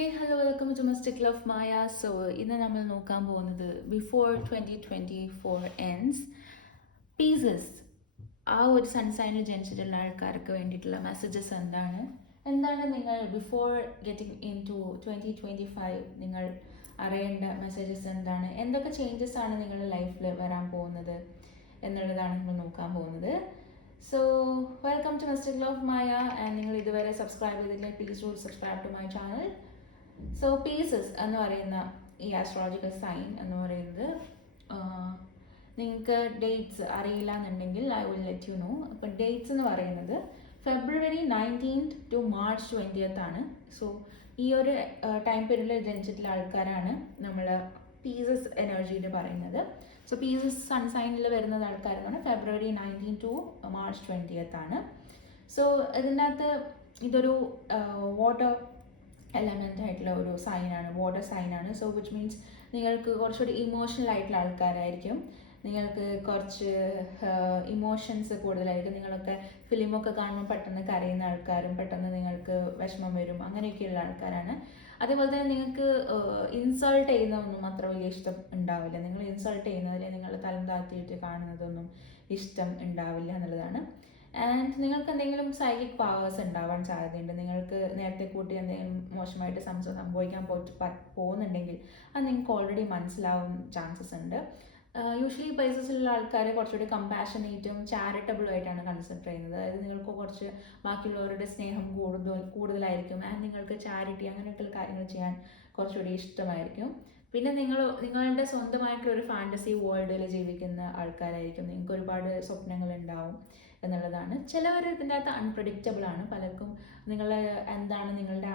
Hey hello welcome to mystic love Maya. So ഇന്ന് നമ്മൾ നോക്കാൻ പോകുന്നത് ബിഫോർ 2024 എൻഡ്സ് പീസസ് ആ ഒരു സൺസൈനിൽ ജനിച്ചിട്ടുള്ള ആൾക്കാർക്ക് വേണ്ടിയിട്ടുള്ള മെസ്സേജസ് എന്താണ് നിങ്ങൾ ബിഫോർ ഗെറ്റിംഗ് ഇൻ ടു 2025 നിങ്ങൾ അറിയേണ്ട മെസ്സേജസ് എന്തൊക്കെ ചേഞ്ചസ് ആണ് നിങ്ങളുടെ ലൈഫിൽ വരാൻ പോകുന്നത് എന്നുള്ളതാണ് നമ്മൾ നോക്കാൻ പോകുന്നത്. So welcome to mystic love Maya. And നിങ്ങൾ ഇതുവരെ സബ്സ്ക്രൈബ് ചെയ്തിട്ടില്ല, please do subscribe to my channel. So Pisces എന്ന് പറയുന്ന ഈ ആസ്ട്രോളജിക്കൽ സൈൻ എന്ന് പറയുന്നത് നിങ്ങൾക്ക് ഡേറ്റ്സ് അറിയില്ല എന്നുണ്ടെങ്കിൽ I will let you know. അപ്പം ഡേറ്റ്സ് എന്ന് പറയുന്നത് ഫെബ്രുവരി 19th ടു മാർച്ച് 20th ആണ്. സോ ഈ ഒരു ടൈം പീരീഡിൽ ജനിച്ചിട്ടുള്ള ആൾക്കാരാണ് നമ്മൾ പീസസ് എനർജിയിൽ പറയുന്നത്. സോ പീസസ് സൺസൈനിൽ വരുന്ന ആൾക്കാരെന്നാണ് ഫെബ്രുവരി 19 ടു മാർച്ച് 20th ആണ്. സോ ഇതിനകത്ത് ഇതൊരു വാട്ടർ എലമെൻ്റ് ആയിട്ടുള്ള ഒരു സൈനാണ്, വാട്ടർ സൈനാണ്. സോ വിച്ച് മീൻസ് നിങ്ങൾക്ക് കുറച്ചുകൂടി ഇമോഷണൽ ആയിട്ടുള്ള ആൾക്കാരായിരിക്കും. നിങ്ങൾക്ക് കുറച്ച് ഇമോഷൻസ് കൂടുതലായിരിക്കും. നിങ്ങളൊക്കെ ഫിലിമൊക്കെ കാണുമ്പോൾ പെട്ടെന്ന് കരയുന്ന ആൾക്കാരും പെട്ടെന്ന് നിങ്ങൾക്ക് വിഷമം വരും, അങ്ങനെയൊക്കെയുള്ള ആൾക്കാരാണ്. അതേപോലെ തന്നെ നിങ്ങൾക്ക് ഇൻസൾട്ട് ചെയ്യുന്നതൊന്നും അത്ര വലിയ ഇഷ്ടം ഉണ്ടാവില്ല. നിങ്ങൾ ഇൻസൾട്ട് ചെയ്യുന്നതിൽ നിങ്ങൾ തലം താഴ്ത്തിയിട്ട് കാണുന്നതൊന്നും ഇഷ്ടം ഉണ്ടാവില്ല എന്നുള്ളതാണ്. ആൻഡ് നിങ്ങൾക്ക് എന്തെങ്കിലും സൈക്കിക് പവേഴ്സ് ഉണ്ടാവാൻ സാധ്യതയുണ്ട്. നിങ്ങൾക്ക് നേരത്തെ കൂട്ടി എന്തെങ്കിലും മോശമായിട്ട് സംഭവിക്കാൻ പോകുന്നുണ്ടെങ്കിൽ അത് നിങ്ങൾക്ക് ഓൾറെഡി മനസ്സിലാവും ചാൻസസ് ഉണ്ട്. യൂഷ്വലി പൈസസിലുള്ള ആൾക്കാർ കുറച്ചുകൂടി കമ്പാഷനേറ്റും ചാരിറ്റബിളും ആയിട്ടാണ് കൺസിഡർ ചെയ്യുന്നത്. അതായത് നിങ്ങൾക്ക് കുറച്ച് ബാക്കിയുള്ളവരുടെ സ്നേഹം കൂടുതലായിരിക്കും. ആൻഡ് നിങ്ങൾക്ക് ചാരിറ്റി അങ്ങനെയൊക്കെയുള്ള കാര്യങ്ങൾ ചെയ്യാൻ കുറച്ചുകൂടി ഇഷ്ടമായിരിക്കും. പിന്നെ നിങ്ങളുടെ സ്വന്തമായിട്ടുള്ള ഒരു ഫാൻറ്റസി വേൾഡിൽ ജീവിക്കുന്ന ആൾക്കാരായിരിക്കും. നിങ്ങൾക്ക് ഒരുപാട് സ്വപ്നങ്ങൾ ഉണ്ടാവും എന്നുള്ളതാണ്. ചിലവർ ഇതിൻ്റെ അകത്ത് അൺപ്രഡിക്റ്റബിൾ ആണ്. പലർക്കും എന്താണ് നിങ്ങളുടെ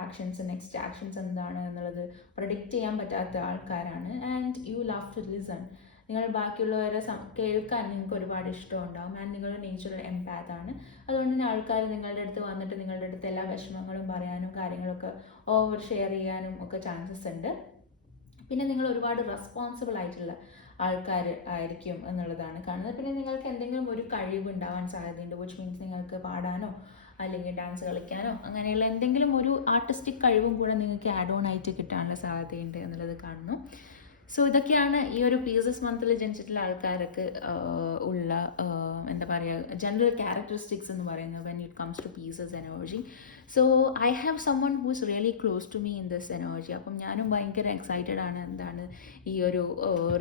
നെക്സ്റ്റ് ആക്ഷൻസ് എന്താണ് എന്നുള്ളത് പ്രഡിക്റ്റ് ചെയ്യാൻ പറ്റാത്ത ആൾക്കാരാണ്. And you love to listen. നിങ്ങൾ ബാക്കിയുള്ളവരെ കേൾക്കാൻ നിങ്ങൾക്ക് ഒരുപാട് ഇഷ്ടമുണ്ടാകും. ആൻഡ് നിങ്ങളുടെ നേച്ചറൽ എംപാത്താണ്. അതുകൊണ്ട് തന്നെ ആൾക്കാർ നിങ്ങളുടെ അടുത്ത് വന്നിട്ട് നിങ്ങളുടെ അടുത്ത് എല്ലാ വിഷമങ്ങളും പറയാനും കാര്യങ്ങളൊക്കെ ഓവർ ഷെയർ ചെയ്യാനും ഒക്കെ ചാൻസസ് ഉണ്ട്. പിന്നെ നിങ്ങൾ ഒരുപാട് റെസ്പോൺസിബിൾ ആയിട്ടുള്ള ആൾക്കാർ ആയിരിക്കും എന്നുള്ളതാണ് കാണുന്നത്. പിന്നെ നിങ്ങൾക്ക് എന്തെങ്കിലും ഒരു കഴിവ് ഉണ്ടാവാൻ സാധ്യതയുണ്ട്. വിച്ച് മീൻസ് നിങ്ങൾക്ക് പാടാനോ അല്ലെങ്കിൽ ഡാൻസ് കളിക്കാനോ അങ്ങനെയുള്ള എന്തെങ്കിലും ഒരു ആർട്ടിസ്റ്റിക് കഴിവും കൂടെ നിങ്ങൾക്ക് ആഡ് ഓൺ ആയിട്ട് കിട്ടാനുള്ള സാധ്യതയുണ്ട് എന്നുള്ളത് കാണുന്നു. സോ ഇതൊക്കെയാണ് ഈ ഒരു പീസസ് മന്തിൽ ജനിച്ചിട്ടുള്ള ആൾക്കാർക്ക് ഉള്ള എന്താ പറയുക ജനറൽ ക്യാരക്ടറിസ്റ്റിക്സ് എന്ന് പറയുന്നത് when it comes to Pisces energy. So I have someone who is really close to me in this energy. അപ്പം ഞാനും ഭയങ്കര എക്സൈറ്റഡ് ആണ് എന്താണ് ഈ ഒരു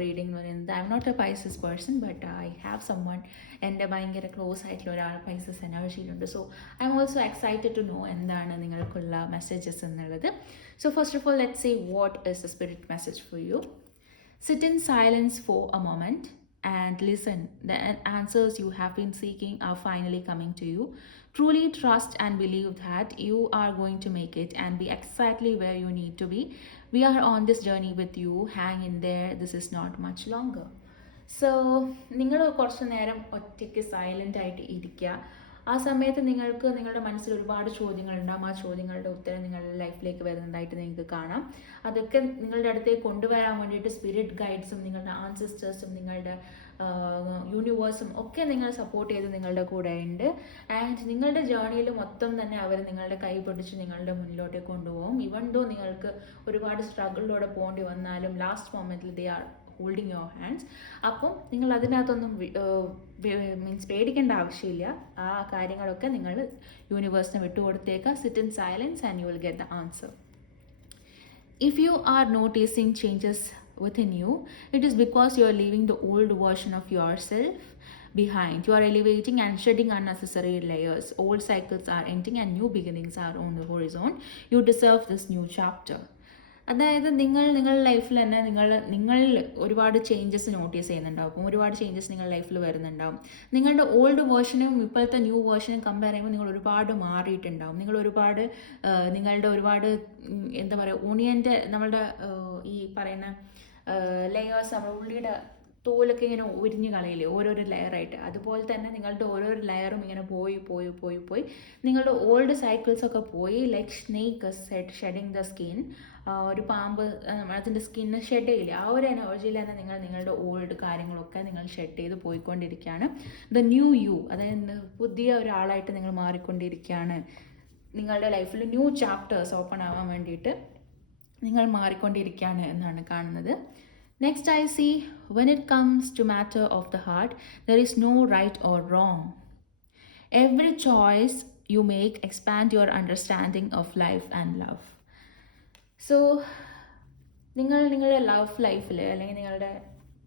റീഡിംഗ് എന്ന് പറയുന്നത്. I'm not a Pisces person, but I have someone എൻ്റെ ഭയങ്കര ക്ലോസ് ആയിട്ടുള്ള ഒരാൾ പൈസസ് എനർജിയിലുണ്ട്. So I'm also excited to know എന്താണ് നിങ്ങൾക്കുള്ള മെസ്സേജസ് എന്നുള്ളത്. So first of all let's see what is the spirit message for you. Sit in silence for a moment and listen. The answers you have been seeking are finally coming to you. Truly trust and believe that you are going to make it and be exactly where you need to be. We are on this journey with you. Hang in there. This is not much longer. So നിങ്ങൾ കുറച്ച് നേരം ഒറ്റയ്ക്ക് silent ആയിട്ട് ഇരിക്കുക. ആ സമയത്ത് നിങ്ങൾക്ക് നിങ്ങളുടെ മനസ്സിൽ ഒരുപാട് ചോദ്യങ്ങളുണ്ടാകും. ആ ചോദ്യങ്ങളുടെ ഉത്തരം നിങ്ങളുടെ ലൈഫിലേക്ക് വരുന്നതായിട്ട് നിങ്ങൾക്ക് കാണാം. അതൊക്കെ നിങ്ങളുടെ അടുത്തേക്ക് കൊണ്ടുവരാൻ വേണ്ടിയിട്ട് സ്പിരിറ്റ് ഗൈഡ്സും നിങ്ങളുടെ ആൻസിസ്റ്റേഴ്സും നിങ്ങളുടെ യൂണിവേഴ്സും ഒക്കെ നിങ്ങൾ സപ്പോർട്ട് ചെയ്ത് നിങ്ങളുടെ കൂടെ ഉണ്ട്. ആൻഡ് നിങ്ങളുടെ ജേർണിയിൽ മൊത്തം തന്നെ അവർ നിങ്ങളുടെ കൈ പിടിച്ച് നിങ്ങളുടെ മുന്നിലോട്ടേക്ക് കൊണ്ടുപോകും. ഇവൻ ദോ നിങ്ങൾക്ക് ഒരുപാട് സ്ട്രഗിളിലൂടെ പോകേണ്ടി വന്നാലും ലാസ്റ്റ് മൊമെൻറ്റിൽ they are holding your hands. അപ്പം നിങ്ങൾ അതിനകത്തൊന്നും മീൻസ് പേടിക്കേണ്ട ആവശ്യമില്ല. ആ കാര്യങ്ങളൊക്കെ നിങ്ങൾ യൂണിവേഴ്സിനെ വിട്ടുകൊടുത്തേക്കുക. Sit in silence and you will get the answer. If you are noticing changes within you, it is because you are leaving the old version of yourself behind. You are elevating and shedding unnecessary layers. Old cycles are ending and new beginnings are on the horizon. You deserve this new chapter. അതായത് നിങ്ങളുടെ ലൈഫിൽ തന്നെ നിങ്ങളിൽ ഒരുപാട് changes notice ചെയ്യുന്നുണ്ടാവും. ഒരുപാട് changes നിങ്ങളുടെ ലൈഫിൽ വരുന്നുണ്ടാവും. നിങ്ങളുടെ ഓൾഡ് വേർഷനും ഇപ്പോഴത്തെ ന്യൂ വേർഷനും കമ്പയർ ചെയ്യുമ്പോൾ നിങ്ങൾ ഒരുപാട് മാറിയിട്ടുണ്ടാവും. നിങ്ങളുടെ ഒരുപാട് എന്താ പറയുക ഓണിയൻ്റെ നമ്മളുടെ ഈ പറയുന്ന ലെയേഴ്സ് നമ്മുടെ ഉള്ളിയുടെ തോലൊക്കെ ഇങ്ങനെ ഉരിഞ്ഞ് കളയില്ലേ ഓരോരോ ലെയറായിട്ട്, അതുപോലെ തന്നെ നിങ്ങളുടെ ഓരോരോ ലെയറും ഇങ്ങനെ പോയി നിങ്ങളുടെ ഓൾഡ് സൈക്കിൾസൊക്കെ പോയി. Like snake shedding the skin. ഒരു പാമ്പ് അതിൻ്റെ സ്കിന്ന് ഷെഡ് ചെയ്യില്ല, ആ ഒരു എനർജിയിൽ തന്നെ നിങ്ങളുടെ ഓൾഡ് കാര്യങ്ങളൊക്കെ നിങ്ങൾ ഷെഡ് ചെയ്ത് പോയിക്കൊണ്ടിരിക്കുകയാണ്. ദ ന്യൂ യു, അതായത് പുതിയ ഒരാളായിട്ട് നിങ്ങൾ മാറിക്കൊണ്ടിരിക്കുകയാണ്. നിങ്ങളുടെ ലൈഫിൽ ന്യൂ ചാപ്റ്റേഴ്സ് ഓപ്പൺ ആവാൻ വേണ്ടിയിട്ട് നിങ്ങൾ മാറിക്കൊണ്ടിരിക്കുകയാണ് എന്നാണ് കാണുന്നത്. Next I see when it comes to matter of the heart there is no right or wrong. Every choice you make expand your understanding of life and love. So നിങ്ങളുടെ ലൈഫിൽ അല്ലെങ്കിൽ നിങ്ങളുടെ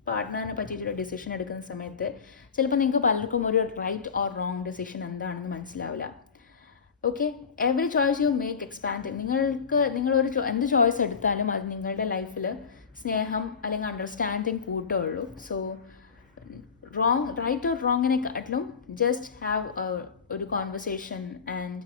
പാർട്ട്ണറിനെ പറ്റിയിട്ടൊരു ഡിസിഷൻ എടുക്കുന്ന സമയത്ത് ചിലപ്പോൾ നിങ്ങൾക്ക് പലർക്കും ഒരു റൈറ്റ് ഓർ റോങ് ഡിസിഷൻ എന്താണെന്ന് മനസ്സിലാവില്ല. Okay, every choice you make expand. നിങ്ങളൊരു എന്ത് ചോയ്സ് എടുത്താലും അത് നിങ്ങളുടെ ലൈഫിൽ സ്നേഹം അല്ലെങ്കിൽ അണ്ടർസ്റ്റാൻഡിങ് കൂട്ടുള്ളൂ. സോ റൈറ്റ് ഓർ റോങ്ങിനെക്കാട്ടിലും ജസ്റ്റ് ഹാവ് ഒരു കോൺവെർസേഷൻ ആൻഡ്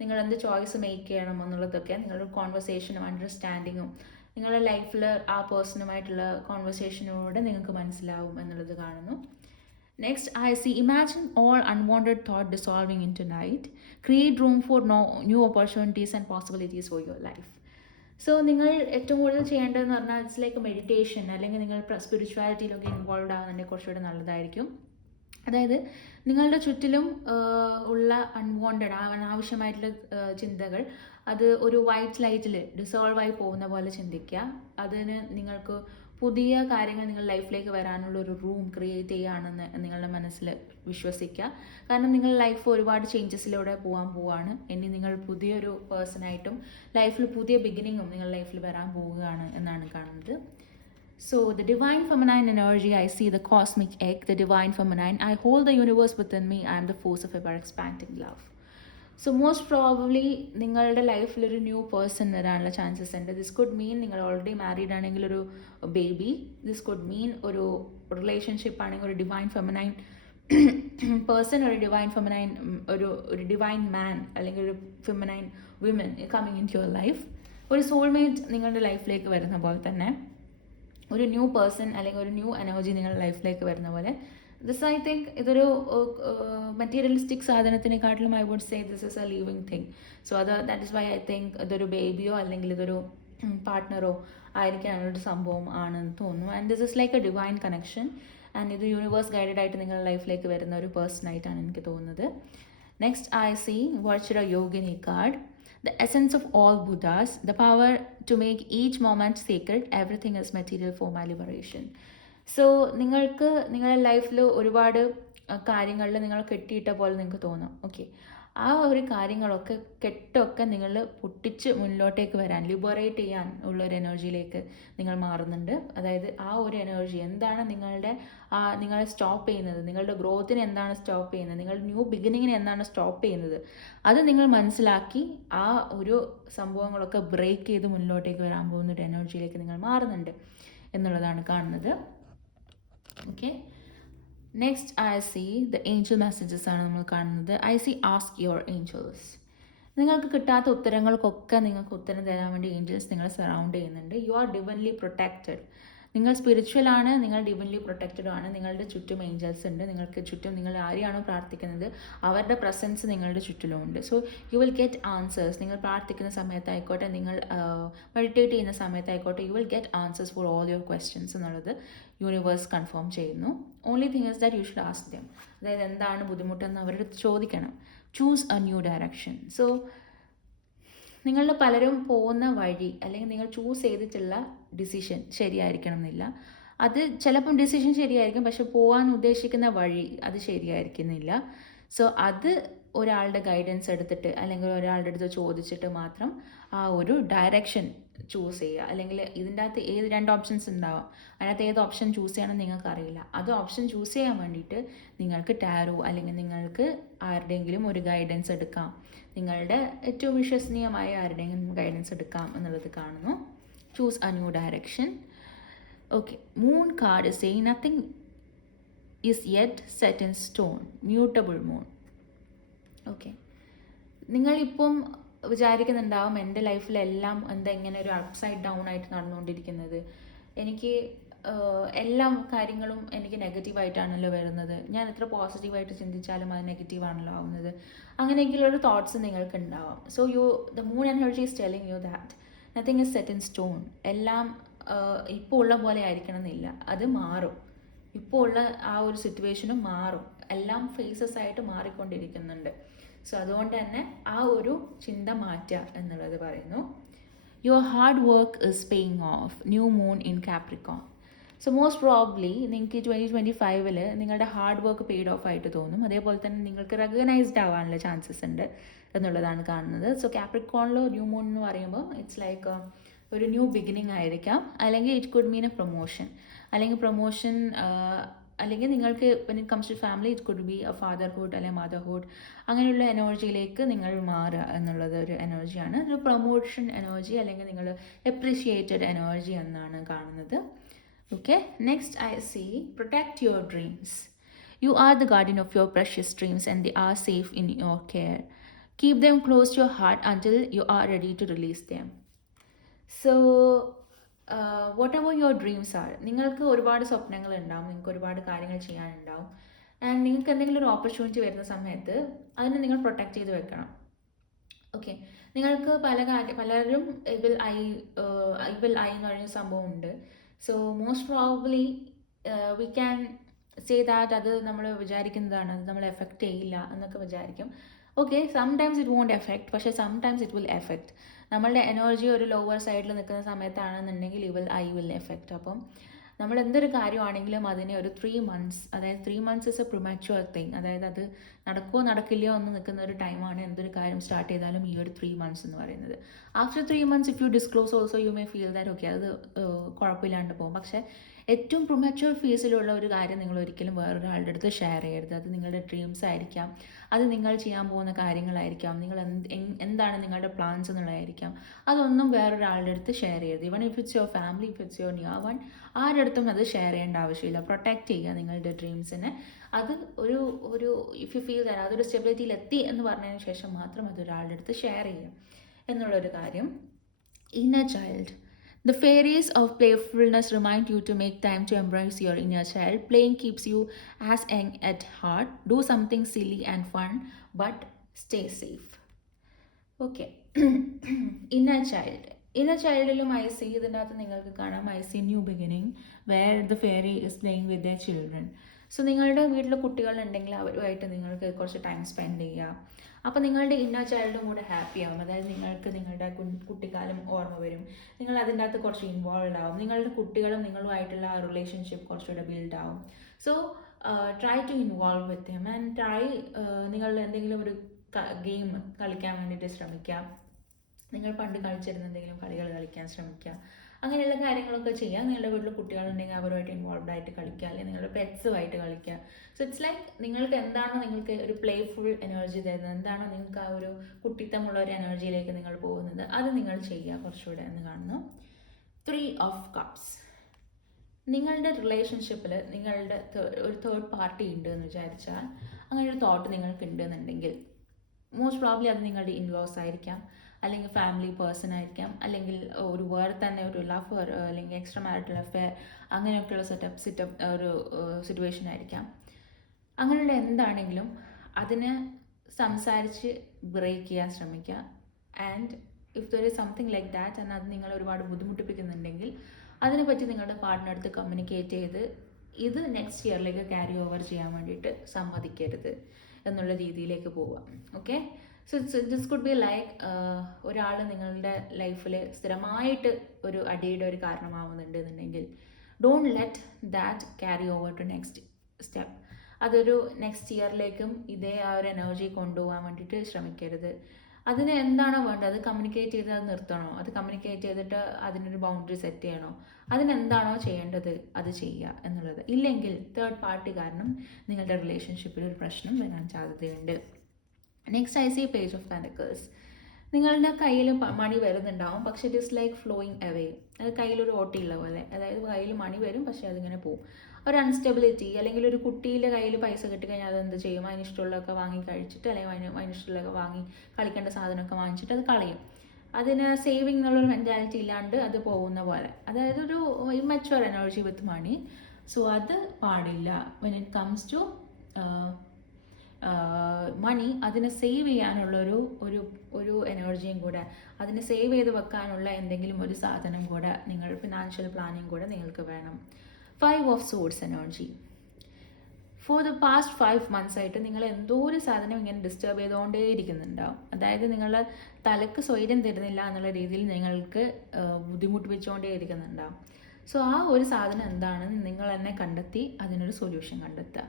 നിങ്ങൾ എന്ത് ചോയ്സ് മേക്ക് ചെയ്യണം എന്നുള്ളതൊക്കെ നിങ്ങളുടെ കോൺവെർസേഷനും അണ്ടർസ്റ്റാൻഡിങ്ങും നിങ്ങളുടെ ലൈഫിൽ ആ പേഴ്സണുമായിട്ടുള്ള കോൺവെർസേഷനിലൂടെ നിങ്ങൾക്ക് മനസ്സിലാവും എന്നുള്ളത് കാണുന്നു. Next I see imagine all unwanted thought dissolving into night. Create room for new opportunities and possibilities for your life. So നിങ്ങൾ ഏറ്റവും കൂടുതൽ ചെയ്യേണ്ടതെന്ന് പറഞ്ഞാൽ ഇറ്റ്സ് ലൈക്ക് മെഡിറ്റേഷൻ, അല്ലെങ്കിൽ നിങ്ങൾ സ്പിരിച്വാലിറ്റിയിലൊക്കെ ഇൻവോൾവ് ആകുന്നുണ്ടെങ്കിൽ കുറച്ചുകൂടെ നല്ലതായിരിക്കും. അതായത് നിങ്ങളുടെ ചുറ്റിലും ഉള്ള അൺവാണ്ടഡ് അനാവശ്യമായിട്ടുള്ള ചിന്തകൾ അത് ഒരു വൈറ്റ് ലൈറ്റിൽ ഡിസോൾവ് ആയി പോകുന്ന പോലെ ചിന്തിക്കുക. അതിന് നിങ്ങൾക്ക് പുതിയ കാര്യങ്ങൾ നിങ്ങളുടെ ലൈഫിലേക്ക് വരാനുള്ള ഒരു റൂം ക്രിയേറ്റ് ചെയ്യുകയാണെന്ന് നിങ്ങളുടെ മനസ്സിൽ വിശ്വസിക്കുക. കാരണം നിങ്ങളുടെ ലൈഫ് ഒരുപാട് ചേഞ്ചസിലൂടെ പോവുകയാണ്. ഇനി നിങ്ങൾ പുതിയൊരു പേഴ്സണായിട്ടും ലൈഫിൽ പുതിയ ബിഗിനിങ്ങും നിങ്ങളുടെ ലൈഫിൽ വരാൻ പോവുകയാണ് എന്നാണ് കാണുന്നത്. So the divine feminine energy, I see the cosmic egg, the divine feminine. I hold the universe within me. I am the force of ever expanding love. So most probably നിങ്ങളുടെ ലൈഫിൽ ഒരു ന്യൂ പേഴ്സൺ വരാനുള്ള chances ഉണ്ട്. This could മീൻ നിങ്ങൾ already married ആണെങ്കിൽ ഒരു baby. This could മീൻ ഒരു relationship ആണെങ്കിൽ ഒരു ഡിവൈൻ ഫെമിനൈൻ പേഴ്സൺ, ഒരു ഡിവൈൻ ഫെമിനൈൻ ഒരു ഡിവൈൻ മാൻ അല്ലെങ്കിൽ ഒരു feminine women coming into your life. ഒരു സോൾമേറ്റ് നിങ്ങളുടെ ലൈഫിലേക്ക് വരുന്ന പോലെ തന്നെ ഒരു ന്യൂ പേഴ്സൺ അല്ലെങ്കിൽ ഒരു ന്യൂ എനർജി നിങ്ങളുടെ ലൈഫിലേക്ക് വരുന്ന പോലെ. ദിസ് ഐ തിങ്ക് ഇതൊരു മെറ്റീരിയലിസ്റ്റിക് സാധനത്തിനെക്കാട്ടിലും I would say this is a living thing. So that is why I think ഇതൊരു ബേബിയോ അല്ലെങ്കിൽ ഇതൊരു പാർട്ട്ണറോ ആയിരിക്കാനൊരു സംഭവം ആണെന്ന് തോന്നുന്നു. And this is like a divine connection. And ഇത് യൂണിവേഴ്സ് ഗൈഡഡ് ആയിട്ട് നിങ്ങളുടെ ലൈഫിലേക്ക് വരുന്ന ഒരു പേഴ്സൺ ആയിട്ടാണ് എനിക്ക് തോന്നുന്നത്. Next I see Varchira Yogini card. The essence of all Buddhas, the power to make each moment sacred, everything is material for my liberation. So നിങ്ങൾക്ക് നിങ്ങളുടെ ലൈഫിൽ ഒരുപാട് കാര്യങ്ങളിൽ നിങ്ങൾ കെട്ടിയിട്ട പോലെ നിങ്ങൾക്ക് തോന്നാം. ഓക്കെ, ആ ഒരു കാര്യങ്ങളൊക്കെ കെട്ടൊക്കെ നിങ്ങൾ പൊട്ടിച്ച് മുന്നിലോട്ടേക്ക് വരാൻ, ലിബറേറ്റ് ചെയ്യാൻ ഉള്ളൊരു എനർജിയിലേക്ക് നിങ്ങൾ മാറുന്നുണ്ട്. അതായത് ആ ഒരു എനർജി എന്താണ് നിങ്ങളെ സ്റ്റോപ്പ് ചെയ്യുന്നത്, നിങ്ങളുടെ ഗ്രോത്തിനെ എന്താണ് സ്റ്റോപ്പ് ചെയ്യുന്നത്, നിങ്ങളുടെ ന്യൂ ബിഗിനിങ്ങിനെ എന്താണ് സ്റ്റോപ്പ് ചെയ്യുന്നത്, അത് നിങ്ങൾ മനസ്സിലാക്കി ആ ഒരു സംഭവങ്ങളൊക്കെ ബ്രേക്ക് ചെയ്ത് മുന്നിലോട്ടേക്ക് വരാൻ പോകുന്ന ഒരു എനർജിയിലേക്ക് നിങ്ങൾ മാറുന്നുണ്ട് എന്നുള്ളതാണ് കാണുന്നത്. Okay, next I C the Angel messages ആണ് നമ്മൾ കാണുന്നത്. I C ask your Angeles. നിങ്ങൾക്ക് കിട്ടാത്ത ഉത്തരങ്ങൾക്കൊക്കെ നിങ്ങൾക്ക് ഉത്തരം തരാൻ വേണ്ടി ഏഞ്ചൽസ് നിങ്ങളെ സറൗണ്ട് ചെയ്യുന്നുണ്ട്. You are divinely protected. നിങ്ങൾ സ്പിരിച്വലാണ്, നിങ്ങൾ ഡിവൻലി പ്രൊട്ടക്റ്റഡും ആണ്. നിങ്ങളുടെ ചുറ്റും ഏഞ്ചൽസ് ഉണ്ട്. നിങ്ങൾക്ക് ചുറ്റും നിങ്ങൾ ആരെയാണോ പ്രാർത്ഥിക്കുന്നത് അവരുടെ പ്രസൻസ് നിങ്ങളുടെ ചുറ്റിലുമുണ്ട്. So you will get answers. നിങ്ങൾ പ്രാർത്ഥിക്കുന്ന സമയത്തായിക്കോട്ടെ, നിങ്ങൾ മെഡിറ്റേറ്റ് ചെയ്യുന്ന സമയത്തായിക്കോട്ടെ, you will get answers for all your questions എന്നുള്ളത് യൂണിവേഴ്സ് കൺഫേം ചെയ്യുന്നു. Only thing is that you should ask them. അതായത് എന്താണ് ബുദ്ധിമുട്ടെന്ന് അവരുടെ അടുത്ത് ചോദിക്കണം. Choose a new direction. So നിങ്ങളുടെ പലരും പോകുന്ന വഴി അല്ലെങ്കിൽ നിങ്ങൾ ചൂസ് ചെയ്തിട്ടുള്ള ഡിസിഷൻ ശരിയായിരിക്കണം എന്നില്ല. അത് ചിലപ്പം ഡിസിഷൻ ശരിയായിരിക്കും, പക്ഷെ പോകാൻ ഉദ്ദേശിക്കുന്ന വഴി അത് ശരിയായിരിക്കുന്നില്ല. സോ അത് ഒരാളുടെ ഗൈഡൻസ് എടുത്തിട്ട് അല്ലെങ്കിൽ ഒരാളുടെ അടുത്ത് ചോദിച്ചിട്ട് മാത്രം ആ ഒരു ഡയറക്ഷൻ ചൂസ് ചെയ്യുക. അല്ലെങ്കിൽ ഇതിൻ്റെ അകത്ത് ഏത് 2 ഓപ്ഷൻസ് ഉണ്ടാവാം, അതിനകത്ത് ഏത് ഓപ്ഷൻ ചൂസ് ചെയ്യണമെന്ന് നിങ്ങൾക്ക് അറിയില്ല. അത് ഓപ്ഷൻ ചൂസ് ചെയ്യാൻ വേണ്ടിയിട്ട് നിങ്ങൾക്ക് ടാരോ അല്ലെങ്കിൽ നിങ്ങൾക്ക് ആരുടെയെങ്കിലും ഒരു ഗൈഡൻസ് എടുക്കാം. നിങ്ങളുടെ ഏറ്റവും വിശ്വസനീയമായ ആരുടെയെങ്കിലും ഗൈഡൻസ് എടുക്കാം എന്നുള്ളത് കാണുന്നു. Choose a new direction. Okay, moon card is saying nothing is yet set in stone, mutable moon. Okay, നിങ്ങളിപ്പം വിചാരിക്കുന്നുണ്ടാവും എൻ്റെ ലൈഫിലെല്ലാം എന്താ ഇങ്ങനെ ഒരു അപ്സൈഡ് ഡൗൺ ആയിട്ട് നടന്നുകൊണ്ടിരിക്കുന്നത്, എനിക്ക് എല്ലാ കാര്യങ്ങളും എനിക്ക് നെഗറ്റീവായിട്ടാണല്ലോ വരുന്നത്, ഞാൻ എത്ര പോസിറ്റീവായിട്ട് ചിന്തിച്ചാലും അത് നെഗറ്റീവാണല്ലോ ആവുന്നത്, അങ്ങനെയെങ്കിലൊരു തോട്ട്സ് നിങ്ങൾക്ക് ഉണ്ടാവാം. So the moon energy is telling you that nothing is set in stone. എല്ലാം ഇപ്പോൾ ഉള്ള പോലെ ആയിരിക്കണം എന്നില്ല, അത് മാറും. ഇപ്പോൾ ഉള്ള ആ ഒരു സിറ്റുവേഷനും മാറും. എല്ലാം ഫേസസ് ആയിട്ട് മാറിക്കൊണ്ടിരിക്കുന്നുണ്ട്. സോ അതുകൊണ്ട് തന്നെ ആ ഒരു ചിന്ത മാറ്റുക എന്നുള്ളത് പറയുന്നു. Your hard work is paying off. New moon in Capricorn. So most probably നിങ്ങൾക്ക് 2025 നിങ്ങളുടെ ഹാർഡ് വർക്ക് പെയ്ഡ് ഓഫ് ആയിട്ട് തോന്നും. അതേപോലെ തന്നെ നിങ്ങൾക്ക് റെക്കഗ്നൈസ്ഡ് ആവാനുള്ള ചാൻസസ് ഉണ്ട് എന്നുള്ളതാണ് കാണുന്നത്. സോ കാപ്രിക്കോണിലോ ന്യൂ മൂൺ എന്ന് പറയുമ്പോൾ ഇറ്റ്സ് ലൈക്ക് ഒരു ന്യൂ ബിഗിനിങ് ആയിരിക്കാം, അല്ലെങ്കിൽ it could mean a promotion, അല്ലെങ്കിൽ നിങ്ങൾക്ക് when it comes to family it could be a fatherhood അല്ലെങ്കിൽ മദർഹുഡ്, അങ്ങനെയുള്ള എനർജിയിലേക്ക് നിങ്ങൾ മാറുക എന്നുള്ളത് ഒരു എനർജിയാണ്. ഒരു പ്രൊമോഷൻ എനർജി അല്ലെങ്കിൽ നിങ്ങൾ എപ്രിഷിയേറ്റഡ് എനർജി എന്നാണ് കാണുന്നത്. Okay, next I see protect your dreams. You are the guardian of your precious dreams and they are safe in your care. Keep them close to your heart until you are ready to release them. So, whatever your dreams are, നിങ്ങൾക്ക് ഒരുപാട് സ്വപ്നങ്ങൾ ഉണ്ടാവും, നിങ്ങൾക്ക് ഒരുപാട് കാര്യങ്ങൾ ചെയ്യാനുണ്ടാവും. And നിങ്ങൾക്ക് എന്തെങ്കിലും ഒരു ഓപ്പർച്യൂണിറ്റി വരുന്ന സമയത്ത് അതിനെ നിങ്ങൾ പ്രൊട്ടക്റ്റ് ചെയ്ത് വെക്കണം. ഓക്കെ, നിങ്ങൾക്ക് പലരും വിൽ ഐ എന്ന് പറയുന്ന സംഭവം ഉണ്ട്. So most probably we can say that അത് നമ്മൾ വിചാരിക്കുന്നതാണ്, അത് നമ്മളെ എഫക്റ്റ് ചെയ്യില്ല എന്നൊക്കെ വിചാരിക്കും. Okay, sometimes it won't affect, പക്ഷേ സംടൈംസ് ഇറ്റ് വിൽ എഫക്റ്റ്. നമ്മളുടെ എനർജി ഒരു ലോവർ സൈഡിൽ നിൽക്കുന്ന സമയത്താണെന്നുണ്ടെങ്കിൽ ഐ വിൽ എഫക്റ്റ്. അപ്പം നമ്മൾ എന്തൊരു കാര്യമാണെങ്കിലും അതിനെ ഒരു 3 months, അതായത് 3 months ഇസ് എ പ്രിമാച്വർ തിങ്, അതായത് അത് നടക്കുമോ നടക്കില്ലയോ എന്ന് നിൽക്കുന്ന ഒരു ടൈമാണ് എന്തൊരു കാര്യം സ്റ്റാർട്ട് ചെയ്താലും ഈ ഒരു 3 months എന്ന് പറയുന്നത്. After 3 months if you disclose also you may feel that okay അത് കുഴപ്പമില്ലാണ്ട് പോകും. പക്ഷേ ഏറ്റവും പ്രിമാച്വർ ഫേസിലുള്ള ഒരു കാര്യം നിങ്ങൾ ഒരിക്കലും വേറൊരാളുടെ അടുത്ത് ഷെയർ ചെയ്യരുത്. അത് നിങ്ങളുടെ ഡ്രീംസ് ആയിരിക്കാം, അത് നിങ്ങൾ ചെയ്യാൻ പോകുന്ന കാര്യങ്ങളായിരിക്കാം, നിങ്ങൾ എന്താണ് നിങ്ങളുടെ പ്ലാൻസ് എന്നുള്ളതായിരിക്കാം. അതൊന്നും വേറൊരാളുടെ അടുത്ത് ഷെയർ ചെയ്യരുത്. Even if it's your family, if it's your near one, ആരുടെ അടുത്തും അത് ഷെയർ ചെയ്യേണ്ട ആവശ്യമില്ല. പ്രൊട്ടക്റ്റ് ചെയ്യുക നിങ്ങളുടെ ഡ്രീംസിനെ. അത് ഒരു ഇഫ് യു ഫീൽ ദാറ്റ് അതൊരു സ്റ്റെബിലിറ്റിയിൽ എത്തി എന്ന് പറഞ്ഞതിന് ശേഷം മാത്രം അത് ഒരാളുടെ അടുത്ത് ഷെയർ ചെയ്യുക എന്നുള്ളൊരു കാര്യം. Inner child. The fairies of playfulness remind you to make time to embrace your inner child. Playing keeps you as young at heart. Do something silly and fun, but stay safe. Okay. Inner child. Inner ചൈൽഡിലും I see ഇതിനകത്ത് നിങ്ങൾക്ക് കാണാം I see new beginning where the fairy is playing with the children. So നിങ്ങളുടെ വീട്ടിൽ കുട്ടികളുണ്ടെങ്കിൽ അവരുമായിട്ട് നിങ്ങൾക്ക് കുറച്ച് time spend ചെയ്യുക. അപ്പോൾ നിങ്ങളുടെ ഇന്നർ ചൈൽഡും കൂടെ ഹാപ്പി ആവും. അതായത് നിങ്ങൾക്ക് നിങ്ങളുടെ കുട്ടിക്കാലം ഓർമ്മ വരും, നിങ്ങൾ അതിൻ്റെ അകത്ത് കുറച്ച് ഇൻവോൾവ് ആവും, നിങ്ങളുടെ കുട്ടികളും നിങ്ങളുമായിട്ടുള്ള ആ റിലേഷൻഷിപ്പ് കുറച്ചുകൂടെ ബിൽഡ് ആവും. So try to involve with him and try നിങ്ങൾ എന്തെങ്കിലും ഒരു ഗെയിം കളിക്കാൻ വേണ്ടിയിട്ട് ശ്രമിക്കാം. നിങ്ങൾ പണ്ട് കളിച്ചിരുന്ന എന്തെങ്കിലും കളികൾ കളിക്കാൻ ശ്രമിക്കുക. അങ്ങനെയുള്ള കാര്യങ്ങളൊക്കെ ചെയ്യുക. നിങ്ങളുടെ വീട്ടിൽ കുട്ടികളുണ്ടെങ്കിൽ അവരുമായിട്ട് ഇൻവോൾവ് ആയിട്ട് കളിക്കുക, അല്ലെങ്കിൽ നിങ്ങളുടെ പെറ്റ്സുമായിട്ട് കളിക്കുക. സോ ഇറ്റ്സ് ലൈക്ക് നിങ്ങൾക്ക് എന്താണോ നിങ്ങൾക്ക് ഒരു പ്ലേഫുൾ എനർജി തരുന്നത്, എന്താണോ നിങ്ങൾക്ക് ആ ഒരു കുട്ടിത്തമുള്ള ഒരു എനർജിയിലേക്ക് നിങ്ങൾ പോകുന്നത്, അത് നിങ്ങൾ ചെയ്യുക കുറച്ചുകൂടെ എന്ന് കാണുന്നു. 3 of Cups. നിങ്ങളുടെ റിലേഷൻഷിപ്പിൽ നിങ്ങളുടെ ഒരു തേർഡ് പാർട്ടി ഉണ്ട് എന്ന് വിചാരിച്ചാൽ, അങ്ങനെ ഒരു തോട്ട് നിങ്ങൾക്ക് ഉണ്ടെന്നുണ്ടെങ്കിൽ മോസ്റ്റ് പ്രോബ്ലി അത് നിങ്ങളുടെ ഇൻലോസ് ആയിരിക്കാം, അല്ലെങ്കിൽ ഫാമിലി പേഴ്സൺ ആയിരിക്കാം, അല്ലെങ്കിൽ ഒരു വേറെ തന്നെ ഒരു ലവർ അല്ലെങ്കിൽ എക്സ്ട്രാ മാരിറ്റൽ അഫെയർ, അങ്ങനെയൊക്കെയുള്ള ഒരു സിറ്റുവേഷൻ ആയിരിക്കാം. അങ്ങനെയുള്ള എന്താണെങ്കിലും അതിനെ സംസാരിച്ച് ബ്രേക്ക് ചെയ്യാൻ ശ്രമിക്കുക. And if there is something like that എന്നാൽ അത് നിങ്ങൾ ഒരുപാട് ബുദ്ധിമുട്ടിപ്പിക്കുന്നുണ്ടെങ്കിൽ അതിനെപ്പറ്റി നിങ്ങളുടെ പാർട്ട്ണർ അടുത്ത് കമ്മ്യൂണിക്കേറ്റ് ചെയ്ത് ഇത് നെക്സ്റ്റ് ഇയറിലേക്ക് ക്യാരി ഓവർ ചെയ്യാൻ വേണ്ടിയിട്ട് സമ്മതിക്കരുത് എന്നുള്ള രീതിയിലേക്ക് പോവുക. Okay, so this could be like ഒരാൾ നിങ്ങളുടെ ലൈഫിൽ സ്ഥിരമായിട്ട് ഒരു അടിയുടെ ഒരു കാരണമാവുന്നുണ്ട് എന്നുണ്ടെങ്കിൽ don't let that carry over to next step. അതൊരു നെക്സ്റ്റ് ഇയറിലേക്കും ഇതേ ആ ഒരു എനർജി കൊണ്ടുപോകാൻ വേണ്ടിയിട്ട് ശ്രമിക്കരുത്. അതിന് എന്താണോ വേണ്ടത് അത് കമ്മ്യൂണിക്കേറ്റ് ചെയ്ത് അത് നിർത്തണോ, അത് കമ്മ്യൂണിക്കേറ്റ് ചെയ്തിട്ട് അതിനൊരു ബൗണ്ടറി സെറ്റ് ചെയ്യണോ, അതിനെന്താണോ ചെയ്യേണ്ടത് അത് ചെയ്യുക എന്നുള്ളത്. ഇല്ലെങ്കിൽ തേർഡ് പാർട്ടി കാരണം നിങ്ങളുടെ റിലേഷൻഷിപ്പിൽ ഒരു പ്രശ്നം വരാൻ സാധ്യതയുണ്ട്. Next I C page of pentacles. നിങ്ങളുടെ കയ്യിൽ മണി വരുന്നുണ്ടാവും, പക്ഷെ it is like flowing away. അത് കയ്യിലൊരു ഓട്ടിയുള്ള പോലെ, അതായത് കയ്യിൽ മണി വരും പക്ഷെ അതിങ്ങനെ പോവും. ഒരു അൺസ്റ്റെബിലിറ്റി, അല്ലെങ്കിൽ ഒരു കുട്ടിയുടെ കയ്യിൽ പൈസ കിട്ടിക്കഴിഞ്ഞാൽ അതെന്ത് ചെയ്യും, അതിനിഷ്ടമുള്ളതൊക്കെ വാങ്ങി കഴിച്ചിട്ട്, അല്ലെങ്കിൽ അതിനിഷ്ടമുള്ളതൊക്കെ വാങ്ങി കളിക്കേണ്ട സാധനമൊക്കെ വാങ്ങിച്ചിട്ട് അത് കളയും. അതിന് സേവിങ് എന്നുള്ളൊരു മെൻറ്റാലിറ്റി ഇല്ലാണ്ട് അത് പോകുന്ന പോലെ, അതായത് ഒരു immature energy with money. So അത് പാടില്ല. When it comes to money, അതിനെ സേവ് ചെയ്യാനുള്ളൊരു ഒരു എനർജിയും കൂടെ, അതിനെ സേവ് ചെയ്ത് വെക്കാനുള്ള എന്തെങ്കിലും ഒരു സാധനം കൂടെ, നിങ്ങൾ ഫിനാൻഷ്യൽ പ്ലാനിങ് കൂടെ നിങ്ങൾക്ക് വേണം. 5 of Swords energy. For the past 5 months ആയിട്ട് നിങ്ങൾ എന്തോ ഒരു സാധനം ഇങ്ങനെ ഡിസ്റ്റർബ് ചെയ്തുകൊണ്ടേ ഇരിക്കുന്നുണ്ടാവും. അതായത് നിങ്ങളുടെ തലക്ക് സ്വൈര്യം തരുന്നില്ല എന്നുള്ള രീതിയിൽ നിങ്ങൾക്ക് ബുദ്ധിമുട്ടിപ്പിച്ചുകൊണ്ടേ ഇരിക്കുന്നുണ്ടാവും. സോ ആ ഒരു സാധനം എന്താണെന്ന് നിങ്ങൾ തന്നെ കണ്ടെത്തി അതിനൊരു സൊല്യൂഷൻ കണ്ടെത്തുക.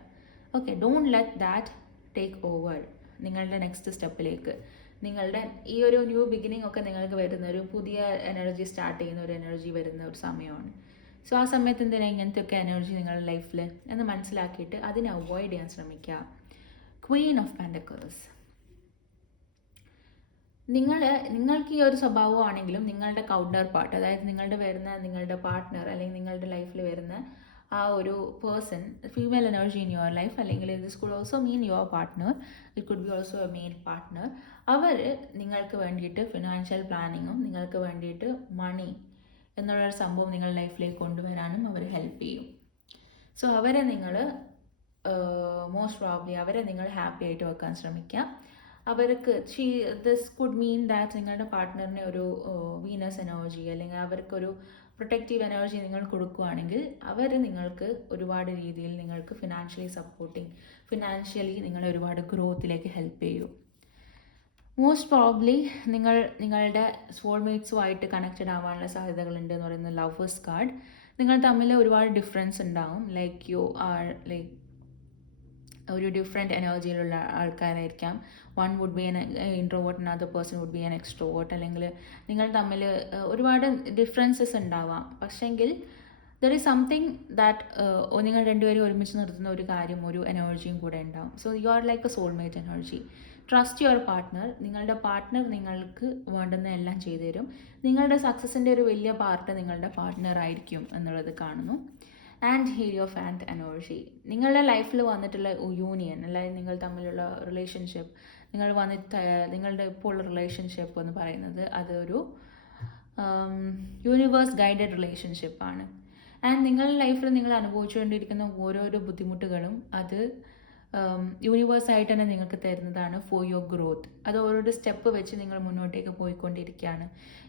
Okay, don't let that take over നിങ്ങളുടെ നെക്സ്റ്റ് സ്റ്റെപ്പിലേക്ക്. നിങ്ങളുടെ ഈ ഒരു ന്യൂ ബിഗിനിങ് ഒക്കെ നിങ്ങൾക്ക് വരുന്ന ഒരു പുതിയ എനർജി സ്റ്റാർട്ട് ചെയ്യുന്ന ഒരു എനർജി വരുന്ന ഒരു സമയമാണ്. സോ ആ സമയത്ത് എന്തിനാണ് ഇങ്ങനത്തെയൊക്കെ എനർജി നിങ്ങളുടെ ലൈഫിൽ എന്ന് മനസ്സിലാക്കിയിട്ട് അതിനെ അവോയ്ഡ് ചെയ്യാൻ ശ്രമിക്കുക. Queen of pentacles. നിങ്ങൾക്ക് ഈ ഒരു സ്വഭാവമാണെങ്കിലും നിങ്ങളുടെ കൗണ്ടർ പാർട്ട്, അതായത് നിങ്ങളുടെ പാർട്ട്ണർ അല്ലെങ്കിൽ നിങ്ങളുടെ ലൈഫിൽ വരുന്ന ആ ഒരു person, female energy in your life, അല്ലെങ്കിൽ this could also mean your partner, it could be also a male partner. അവർ നിങ്ങൾക്ക് വേണ്ടിയിട്ട് ഫിനാൻഷ്യൽ പ്ലാനിങ്ങും നിങ്ങൾക്ക് വേണ്ടിയിട്ട് മണി എന്നുള്ളൊരു സംഭവം നിങ്ങളുടെ ലൈഫിലേക്ക് കൊണ്ടുവരാനും അവർ ഹെൽപ്പ് ചെയ്യും. സോ അവരെ നിങ്ങൾ മോസ്റ്റ് പ്രോബ്ലി അവരെ നിങ്ങൾ ഹാപ്പി ആയിട്ട് വെക്കാൻ ശ്രമിക്കുക. അവർക്ക് ദിസ് കുഡ് മീൻ ദാറ്റ് നിങ്ങളുടെ പാർട്ട്ണറിനെ ഒരു വീനസ് എനർജി അല്ലെങ്കിൽ അവർക്കൊരു പ്രൊട്ടക്റ്റീവ് എനർജി നിങ്ങൾ കൊടുക്കുകയാണെങ്കിൽ അവർ നിങ്ങൾക്ക് ഒരുപാട് രീതിയിൽ നിങ്ങൾക്ക് ഫിനാൻഷ്യലി നിങ്ങളെ ഒരുപാട് ഗ്രോത്തിലേക്ക് ഹെൽപ്പ് ചെയ്യും. മോസ്റ്റ് പ്രോബ്ലി നിങ്ങളുടെ സോൾമേറ്റ്സുമായിട്ട് കണക്റ്റഡ് ആവാനുള്ള സാധ്യതകളുണ്ട് എന്ന് പറയുന്നത് ലവേഴ്സ് കാർഡ്. നിങ്ങൾ തമ്മിൽ ഒരുപാട് ഡിഫറൻസ് ഉണ്ടാവും. ലൈക്ക് യു ആർ ലൈക്ക് ഒരു ഡിഫറെൻറ്റ് എനർജിയിലുള്ള ആൾക്കാരായിരിക്കാം. One would be an introvert, another person would be an extrovert. അല്ലെങ്കിൽ നിങ്ങൾ തമ്മിൽ ഒരുപാട് ഡിഫറൻസസ് ഉണ്ടാവാം. പക്ഷേങ്കിൽ ദർ ഈസ് സംതിങ് ദാറ്റ് നിങ്ങൾ രണ്ടുപേരും ഒരുമിച്ച് നിർത്തുന്ന ഒരു കാര്യം, ഒരു എനർജിയും കൂടെ ഉണ്ടാവും. So you are like A soulmate energy. Trust your partner. നിങ്ങളുടെ പാർട്ട്ണർ നിങ്ങൾക്ക് വേണ്ടുന്ന എല്ലാം ചെയ്തു തരും. നിങ്ങളുടെ സക്സസിൻ്റെ ഒരു വലിയ പാർട്ട് നിങ്ങളുടെ പാർട്ട്ണർ ആയിരിക്കും എന്നുള്ളത് കാണുന്നു. And hierophant energy. നിങ്ങളുടെ ലൈഫിൽ വന്നിട്ടുള്ള യൂണിയൻ, അല്ലെങ്കിൽ നിങ്ങൾ തമ്മിലുള്ള റിലേഷൻഷിപ്പ്, നിങ്ങളുടെ ഇപ്പോൾ ഉള്ള റിലേഷൻഷിപ്പ് എന്ന് പറയുന്നത് അതൊരു യൂണിവേഴ്സ് ഗൈഡഡ് റിലേഷൻഷിപ്പാണ്. ആൻഡ് നിങ്ങളുടെ ലൈഫിൽ നിങ്ങൾ അനുഭവിച്ചുകൊണ്ടിരിക്കുന്ന ഓരോരോ ബുദ്ധിമുട്ടുകളും അത് യൂണിവേഴ്സായിട്ട് തന്നെ നിങ്ങൾക്ക് തരുന്നതാണ് ഫോർ യുവർ ഗ്രോത്ത്. അത് ഓരോരോ സ്റ്റെപ്പ് വെച്ച് നിങ്ങൾ മുന്നോട്ടേക്ക് പോയിക്കൊണ്ടിരിക്കുകയാണ്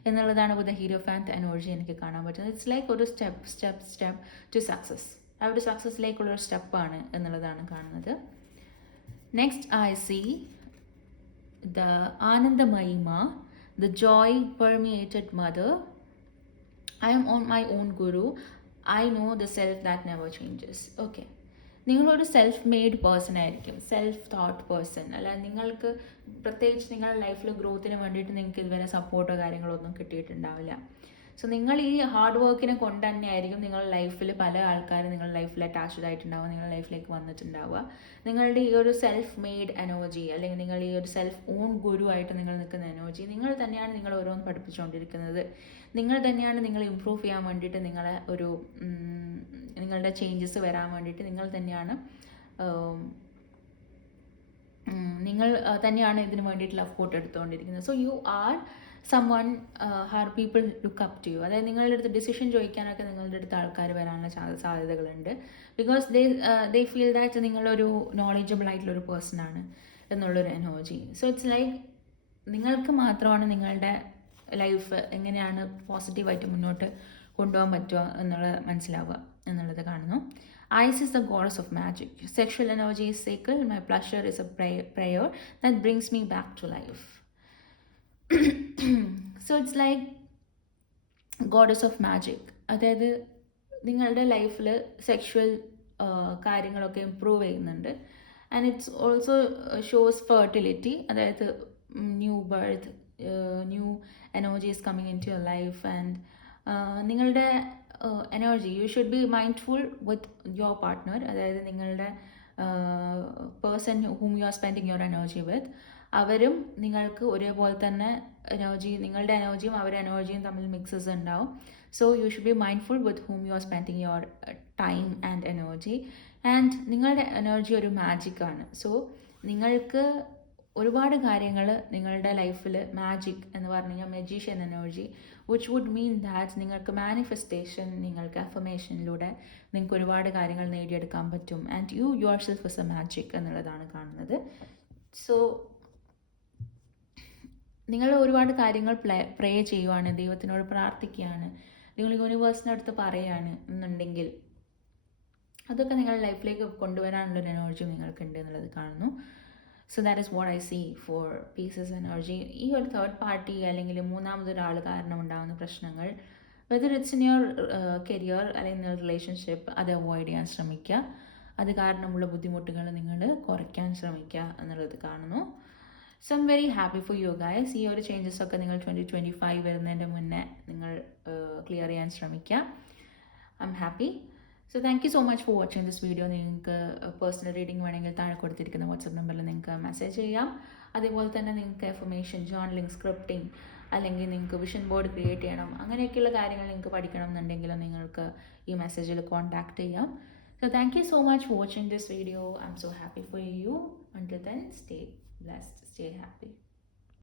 എന്നുള്ളതാണ് വിത്ത് ദ ഹീലിയോഫാന്റ് എനർജി എനിക്ക് കാണാൻ പറ്റുന്നത്. ഇറ്റ്സ് ലൈക്ക് ഒരു സ്റ്റെപ്പ് ടു സക്സസ്. ആ ഒരു സക്സസ്സിലേക്കുള്ളൊരു സ്റ്റെപ്പാണ് എന്നുള്ളതാണ് കാണുന്നത്. Next I see the ആനന്ദമയിമ, the Joy പെർമിയേറ്റഡ് mother, I M on my own Guru, I know the self that never changes. Okay, നിങ്ങളൊരു സെൽഫ് മെയ്ഡ് പേഴ്സൺ ആയിരിക്കും, സെൽഫ് തോട്ട് പേഴ്സൺ. അല്ല, നിങ്ങൾക്ക് പ്രത്യേകിച്ച് നിങ്ങളുടെ ലൈഫിൽ ഗ്രോത്തിന് വേണ്ടിയിട്ട് നിങ്ങൾക്ക് ഇതുവരെ സപ്പോർട്ടോ കാര്യങ്ങളോ ഒന്നും കിട്ടിയിട്ടുണ്ടാവില്ല. സോ നിങ്ങൾ ഈ ഹാർഡ് വർക്കിനെ കൊണ്ട് തന്നെയായിരിക്കും നിങ്ങളുടെ ലൈഫിൽ പല ആൾക്കാരും നിങ്ങളുടെ ലൈഫിൽ അറ്റാച്ച്ഡ് ആയിട്ടുണ്ടാവുക, നിങ്ങളുടെ ലൈഫിലേക്ക് വന്നിട്ടുണ്ടാവുക. നിങ്ങളുടെ ഈ ഒരു സെൽഫ് മെയ്ഡ് എനർജി, അല്ലെങ്കിൽ നിങ്ങൾ ഈ ഒരു സെൽഫ് ഓൺ ഗുരു ആയിട്ട് നിങ്ങൾ നിൽക്കുന്ന എനർജി, നിങ്ങൾ തന്നെയാണ് നിങ്ങൾ ഓരോന്ന് പഠിപ്പിച്ചുകൊണ്ടിരിക്കുന്നത്. നിങ്ങൾ തന്നെയാണ് നിങ്ങൾ ഇമ്പ്രൂവ് ചെയ്യാൻ വേണ്ടിയിട്ട് നിങ്ങളുടെ ചേഞ്ചസ് വരാൻ വേണ്ടിയിട്ട് നിങ്ങൾ തന്നെയാണ് ഇതിന് വേണ്ടിയിട്ടുള്ള എഫോർട്ട് എടുത്തുകൊണ്ടിരിക്കുന്നത്. So you are someone her people look up to you. അതായത് നിങ്ങളുടെ അടുത്ത് ഡിസിഷൻ ചോദിക്കാനൊക്കെ നിങ്ങളുടെ അടുത്ത് ആൾക്കാർ വരാനുള്ള സാധ്യതകളുണ്ട്. ബിക്കോസ് ദേ ഫീൽ ദാറ്റ് നിങ്ങളൊരു നോളജബിൾ ആയിട്ടുള്ളൊരു പേഴ്സൺ ആണ് എന്നുള്ളൊരു എനർജി. സോ ഇറ്റ്സ് ലൈക്ക് നിങ്ങൾക്ക് മാത്രമാണ് നിങ്ങളുടെ ലൈഫ് എങ്ങനെയാണ് പോസിറ്റീവായിട്ട് മുന്നോട്ട് കൊണ്ടുപോകാൻ പറ്റുക എന്നുള്ളത് മനസ്സിലാവുക എന്നുള്ളത് കാണുന്നു. Ice is the goddess of magic. Sexual energy is sacred. My pleasure is a prayer that brings me back to life. So it's like goddess of magic. അതായത് നിങ്ങളുടെ ലൈഫിൽ സെക്ഷുവൽ കാര്യങ്ങളൊക്കെ ഇമ്പ്രൂവ് ചെയ്യുന്നുണ്ട്. And it's also shows fertility. അതായത് new birth, new energies coming into your life. And നിങ്ങളുടെ energy, you should be mindful with your partner. അതായത് നിങ്ങളുടെ person whom you are spending your energy with, അവരും നിങ്ങൾക്ക് ഒരേപോലെ തന്നെ നിങ്ങളുടെ എനർജിയും അവരുടെ എനർജിയും തമ്മിൽ മിക്സസ് ഉണ്ടാവും. So you should be mindful with ഹൂം you are spending your time and energy. And നിങ്ങളുടെ എനർജി ഒരു മാജിക്കാണ്. സോ നിങ്ങൾക്ക് ഒരുപാട് കാര്യങ്ങൾ നിങ്ങളുടെ ലൈഫിൽ മാജിക് എന്ന് പറഞ്ഞു കഴിഞ്ഞാൽ magician energy, which would mean that നിങ്ങൾക്ക് മാനിഫെസ്റ്റേഷൻ, നിങ്ങൾക്ക് അഫർമേഷനിലൂടെ നിങ്ങൾക്ക് ഒരുപാട് കാര്യങ്ങൾ നേടിയെടുക്കാൻ പറ്റും. And yourself is a magic എന്നുള്ളതാണ് കാണുന്നത്. സോ നിങ്ങൾ ഒരുപാട് കാര്യങ്ങൾ പ്രേ ചെയ്യുവാണ്, ദൈവത്തിനോട് പ്രാർത്ഥിക്കുകയാണ്, നിങ്ങൾ യൂണിവേഴ്സിൻ്റെ അടുത്ത് പറയുകയാണ് എന്നുണ്ടെങ്കിൽ അതൊക്കെ നിങ്ങളുടെ ലൈഫിലേക്ക് കൊണ്ടുവരാനുള്ളൊരു എനർജി നിങ്ങൾക്കുണ്ട് എന്നുള്ളത് കാണുന്നു. So that is what I see for Pisces energy. ഈ ഒരു തേർഡ് പാർട്ടി അല്ലെങ്കിൽ മൂന്നാമതൊരാൾ കാരണം ഉണ്ടാകുന്ന പ്രശ്നങ്ങൾ, whether it's in your career അല്ലെങ്കിൽ റിലേഷൻഷിപ്പ്, അത് അവോയ്ഡ് ചെയ്യാൻ ശ്രമിക്കുക. അത് കാരണമുള്ള ബുദ്ധിമുട്ടുകൾ നിങ്ങൾ കുറയ്ക്കാൻ ശ്രമിക്കുക എന്നുള്ളത് കാണുന്നു. So I'm very happy for you guys. ഈ ഒരു ചേഞ്ചസ് ഒക്കെ നിങ്ങൾ 2025 വരുന്നതിൻ്റെ മുന്നേ നിങ്ങൾ ക്ലിയർ ചെയ്യാൻ ശ്രമിക്കുക. I am happy. So thank you so much for watching this video. നിങ്ങൾക്ക് പേഴ്സണൽ റീഡിംഗ് വേണമെങ്കിൽ താഴെ കൊടുത്തിരിക്കുന്ന വാട്സപ്പ് നമ്പറിൽ നിങ്ങൾക്ക് മെസ്സേജ് ചെയ്യാം. അതേപോലെ തന്നെ നിങ്ങൾക്ക് എഫർമേഷൻ, ജേർണലിംഗ്, സ്ക്രിപ്റ്റിംഗ്, അല്ലെങ്കിൽ നിങ്ങൾക്ക് വിഷൻ ബോർഡ് ക്രിയേറ്റ് ചെയ്യണം, അങ്ങനെയൊക്കെയുള്ള കാര്യങ്ങൾ നിങ്ങൾക്ക് പഠിക്കണം എന്നുണ്ടെങ്കിൽ നിങ്ങൾക്ക് ഈ മെസ്സേജിൽ കോൺടാക്ട് ചെയ്യാം. So thank you so much for watching this video. I'm so happy for you. Until then, stay blessed, stay happy.